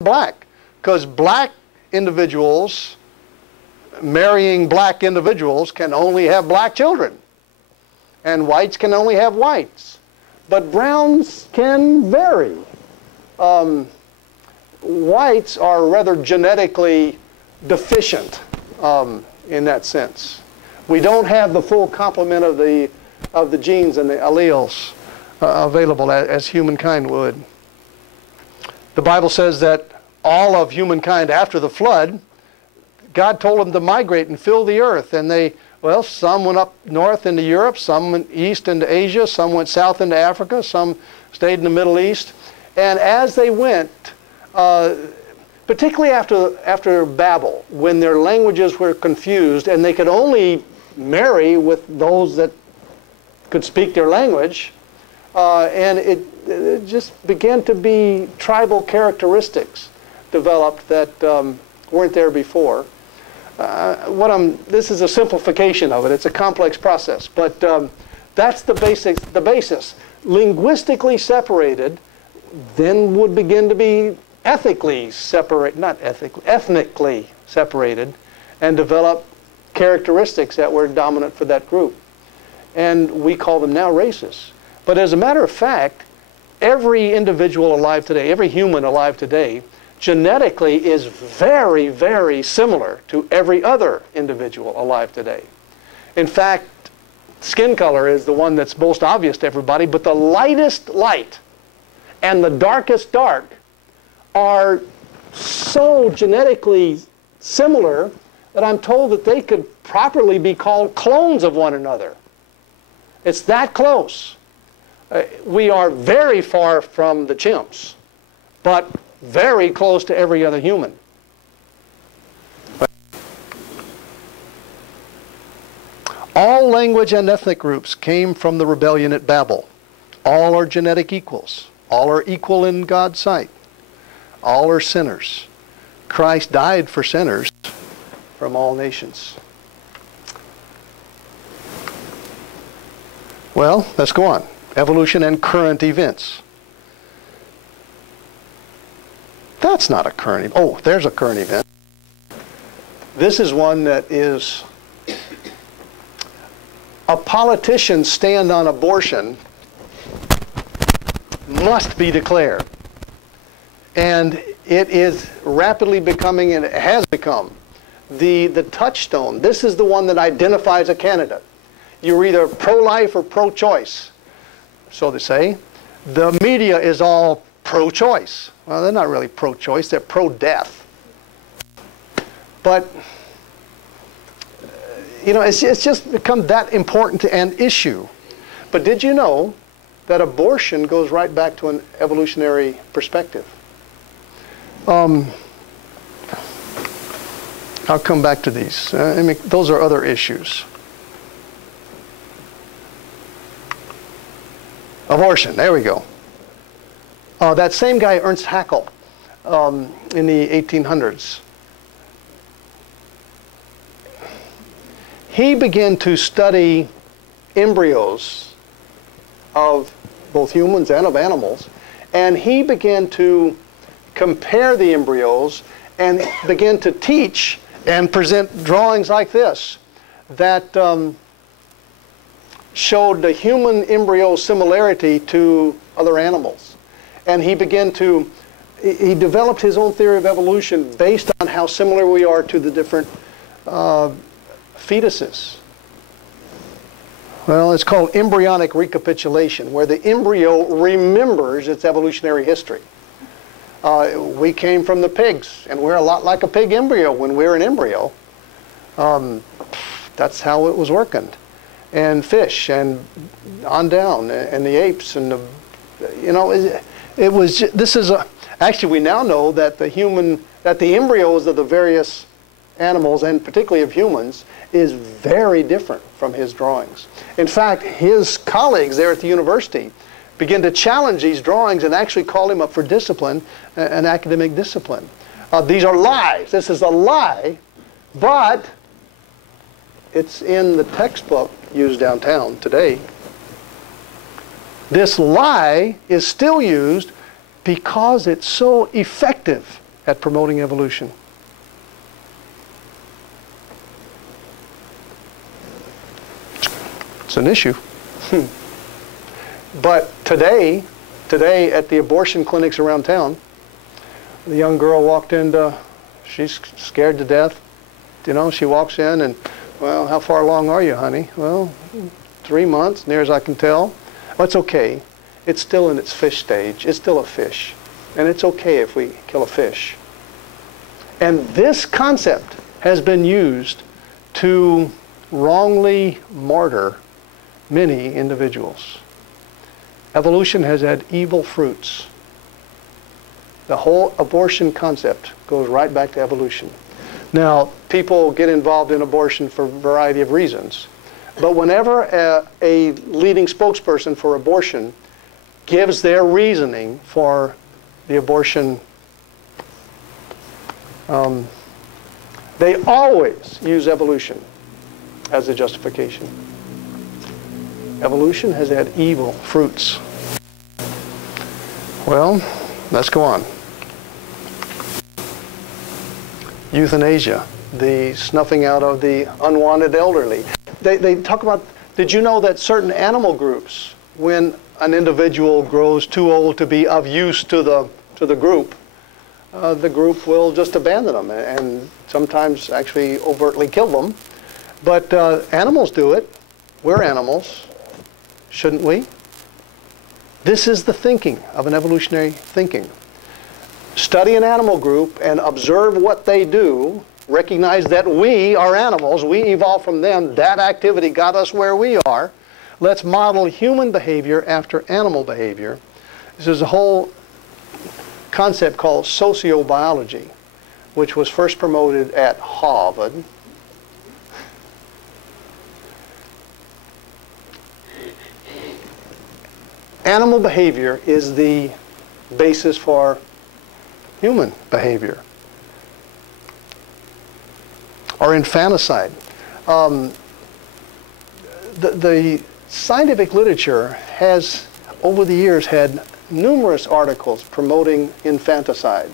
black, because black individuals marrying black individuals can only have black children, and whites can only have whites. But browns can vary. Whites are rather genetically deficient in that sense. We don't have the full complement of the genes and the alleles available as humankind would. The Bible says that all of humankind after the flood, God told them to migrate and fill the earth. And some went up north into Europe, some went east into Asia, some went south into Africa, some stayed in the Middle East. And as they went, particularly after Babel, when their languages were confused and they could only marry with those that could speak their language, and it just began to be tribal characteristics developed that weren't there before. This is a simplification of it. It's a complex process, but that's the basis. Linguistically separated, then would begin to be ethnically separated, and develop characteristics that were dominant for that group. And we call them now races. But as a matter of fact, every individual alive today, every human alive today, genetically is very, very similar to every other individual alive today. In fact, skin color is the one that's most obvious to everybody, but the lightest light and the darkest dark are so genetically similar that I'm told that they could properly be called clones of one another. It's that close. We are very far from the chimps, but very close to every other human. All language and ethnic groups came from the rebellion at Babel. All are genetic equals. All are equal in God's sight. All are sinners. Christ died for sinners from all nations. Well, let's go on. Evolution and current events. That's not a current event. Oh, there's a current event. This is one that is a politician's stand on abortion must be declared. And it is rapidly becoming, and it has become, the touchstone. This is the one that identifies a candidate. You're either pro-life or pro-choice, so they say. The media is all pro-choice. Well, they're not really pro-choice, they're pro-death. But, it's just become that important an issue. But did you know that abortion goes right back to an evolutionary perspective? I'll come back to these. Those are other issues. Abortion, there we go. That same guy, Ernst Haeckel, in the 1800s, he began to study embryos of both humans and of animals, and he began to compare the embryos and began to teach and present drawings like this that showed the human embryo similarity to other animals. And he developed his own theory of evolution based on how similar we are to the different fetuses. Well, it's called embryonic recapitulation, where the embryo remembers its evolutionary history. We came from the pigs, and we're a lot like a pig embryo when we're an embryo. That's how it was working. And fish, and on down, and the apes, and actually we now know that the embryos of the various animals, and particularly of humans, is very different from his drawings. In fact, his colleagues there at the university began to challenge these drawings and actually call him up for discipline, an academic discipline. These are lies. This is a lie, but it's in the textbook used downtown today. This lie is still used because it's so effective at promoting evolution. It's an issue. But today at the abortion clinics around town, the young girl walked in, she's scared to death. You know, she walks in and, well, how far along are you, honey? Well, 3 months, near as I can tell. Well, it's okay. It's still in its fish stage. It's still a fish. And it's okay if we kill a fish. And this concept has been used to wrongly martyr many individuals. Evolution has had evil fruits. The whole abortion concept goes right back to evolution. Now, people get involved in abortion for a variety of reasons. But whenever a leading spokesperson for abortion gives their reasoning for the abortion, they always use evolution as a justification. Evolution has had evil fruits. Well, let's go on. Euthanasia, the snuffing out of the unwanted elderly. They talk about, did you know that certain animal groups, when an individual grows too old to be of use to the group will just abandon them and sometimes actually overtly kill them. But animals do it. We're animals. Shouldn't we? This is the thinking of an evolutionary thinking. Study an animal group and observe what they do. Recognize that we are animals. We evolved from them. That activity got us where we are. Let's model human behavior after animal behavior. This is a whole concept called sociobiology, which was first promoted at Harvard. Animal behavior is the basis for human behavior. Or infanticide. The scientific literature has, over the years, had numerous articles promoting infanticide.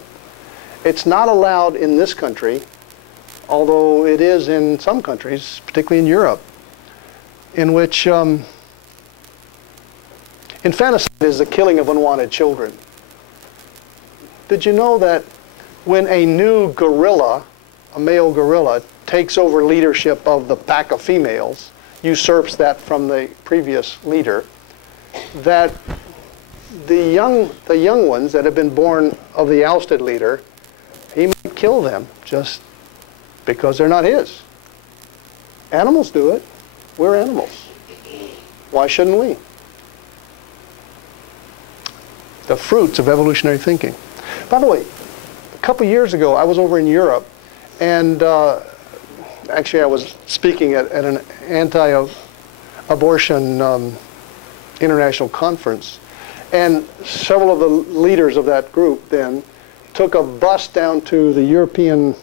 It's not allowed in this country, although it is in some countries, particularly in Europe, in which infanticide is the killing of unwanted children. Did you know that when a new gorilla, a male gorilla, takes over leadership of the pack of females, usurps that from the previous leader, that the young ones that have been born of the ousted leader, he might kill them just because they're not his. Animals do it. We're animals. Why shouldn't we? The fruits of evolutionary thinking. By the way, a couple years ago, I was over in Europe, and actually I was speaking at an anti-abortion international conference, and several of the leaders of that group then took a bus down to the European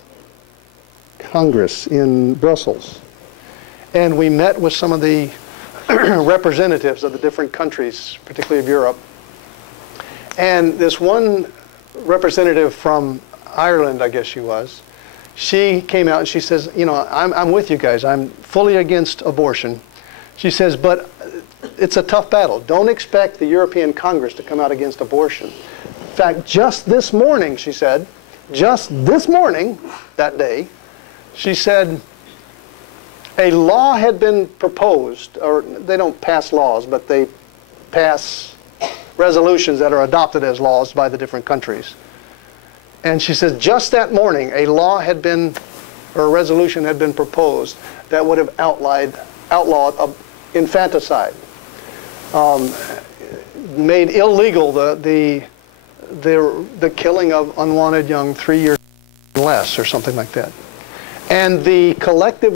Congress in Brussels, and we met with some of the representatives of the different countries, particularly of Europe. And this one representative from Ireland, I guess she was, she came out and she says, you know, I'm with you guys. I'm fully against abortion. She says, but it's a tough battle. Don't expect the European Congress to come out against abortion. In fact, just this morning, she said, just this morning, that day, she said, a law had been proposed, or they don't pass laws, but they pass resolutions that are adopted as laws by the different countries. And she says, just that morning, a law had been, or a resolution had been proposed that would have outlawed infanticide, made illegal the killing of unwanted young 3 years or less, or something like that. And the collective